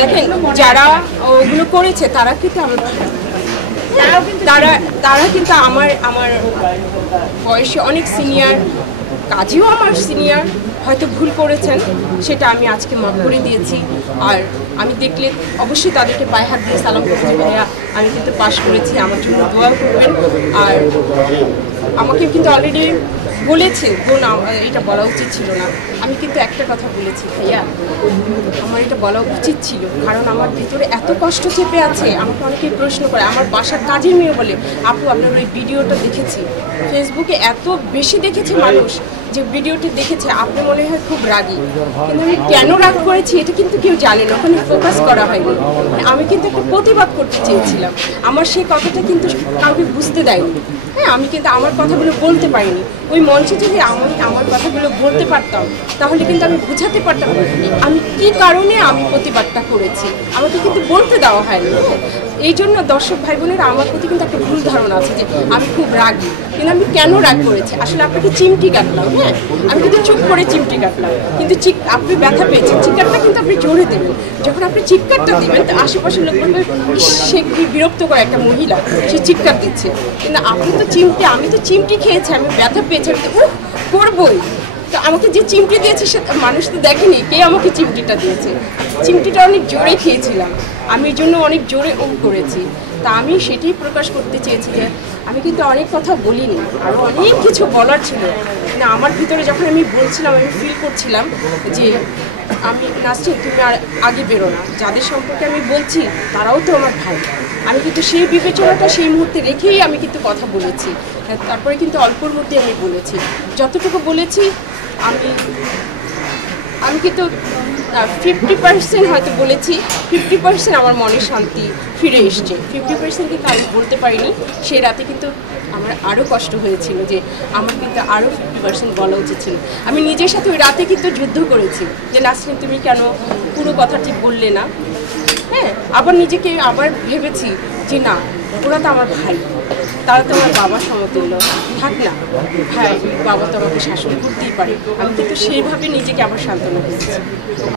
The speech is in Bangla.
দেখেন যারা ওগুলো করেছে তারা কিন্তু তারা কিন্তু আমার বয়সে অনেক সিনিয়র, কাজেও আমার সিনিয়র, হয়তো ভুল করেছেন, সেটা আমি আজকে মাফ করে দিয়েছি। আর আমি দেখলে অবশ্যই তাদেরকে পায়ে হাত দিয়ে সালাম করছি, ভাইয়া আমি কিন্তু পাশ করেছি, আমার জন্য দোয়া করবেন। আর আমাকে কিন্তু অলরেডি বলেছে বোন এটা বলা উচিত ছিল না, আমি কিন্তু একটা কথা বলেছি, ভাইয়া আমার এটা বলা উচিত ছিল, কারণ আমার ভিতরে এত কষ্ট চেপে আছে। আমাকে অনেকেই প্রশ্ন করে, আমার বাসার কাজের মেয়ে বলে, আপু আপনার ওই ভিডিওটা দেখেছি ফেসবুকে, এত বেশি দেখেছে মানুষ যে ভিডিওটি দেখেছে, আপনি মনে হয় খুব রাগী, কিন্তু আমি কেন রাগ করেছি এটা কিন্তু কেউ জানে না, ওখানে ফোকাস করা হয়নি। আমি কিন্তু একটা প্রতিবাদ করতে চেয়েছিলাম, আমার সেই কথাটা কিন্তু কাউকে বুঝতে দেয়নি। হ্যাঁ, আমি কিন্তু আমার কথাগুলো বলতে পারিনি। ওই মঞ্চে যদি আমি আমার কথাগুলো বলতে পারতাম তাহলে কিন্তু আমি বুঝাতে পারতাম আমি কী কারণে আমি প্রতিবাদটা করেছি, আমাকে কিন্তু বলতে দেওয়া হয়নি। এই জন্য দর্শক ভাই বোনেরা আমার প্রতি কিন্তু একটা ভুল ধারণা আছে যে আমি খুব রাগী, কিন্তু আমি কেন রাগ করেছি, আসলে আপনাকে চিমটি কাটলাম। হ্যাঁ, আমি কিন্তু চুপ করে চিমটি কাটলাম, কিন্তু আপনি ব্যথা পেয়েছেন, চিৎকারটা কিন্তু আপনি জোরে দেবেন। যখন আপনি চিৎকারটা দিবেন তো আশেপাশের লোক বলবে সে কি বিরক্ত করে একটা মহিলা, সে চিৎকার দিচ্ছে, কিন্তু আপনি তো চিমটি, আমি তো চিমটি খেয়েছি, আমি ব্যথা পেয়েছি, আমি তো করবই। তো আমাকে যে চিমটি দিয়েছে সে মানুষ তো দেখেনি কে আমাকে চিমটিটা দিয়েছে, চিমটিটা অনেক জোরে খেয়েছিলাম, আমি এর জন্য অনেক জোরে করেছি। তা আমি সেটাই প্রকাশ করতে চেয়েছি যে আমি কিন্তু অনেক কথা বলিনি, আরও অনেক কিছু বলার ছিল, কিন্তু আমার ভিতরে যখন আমি বলছিলাম আমি ফিল করছিলাম যে আমি নাসরিন তুমি আর আগে বেরো না, যাদের সম্পর্কে আমি বলছি তারাও তো আমার ভাই। আমি কিন্তু সেই বিবেচনাটা সেই মুহূর্তে রেখেই আমি কিন্তু কথা বলেছি, তারপরে কিন্তু অল্পর মধ্যে আমি বলেছি, যতটুকু বলেছি আমি কিন্তু 50% হয়তো বলেছি, 50% আমার মনের শান্তি ফিরে এসছে, 50% কিন্তু আমি বলতে পারিনি। সেই রাতে কিন্তু আমার আরও কষ্ট হয়েছিল যে আমার কিন্তু আরও 50% বলা উচিত ছিল। আমি নিজের সাথে ওই রাতে কিন্তু যুদ্ধ করেছি যে নাসরিন তুমি কেন পুরো কথাটি বললে না। হ্যাঁ, আবার নিজেকে আবার ভেবেছি যে না, ওরা তো আমার ভাই, তারা তো আমার বাবার সমতুল্য, থাক না ভাই, বাবা তো আমাকে শাসন করতেই পারে। আমি কিন্তু সেইভাবে নিজেকে আবার সান্ত্বনা দিয়েছি।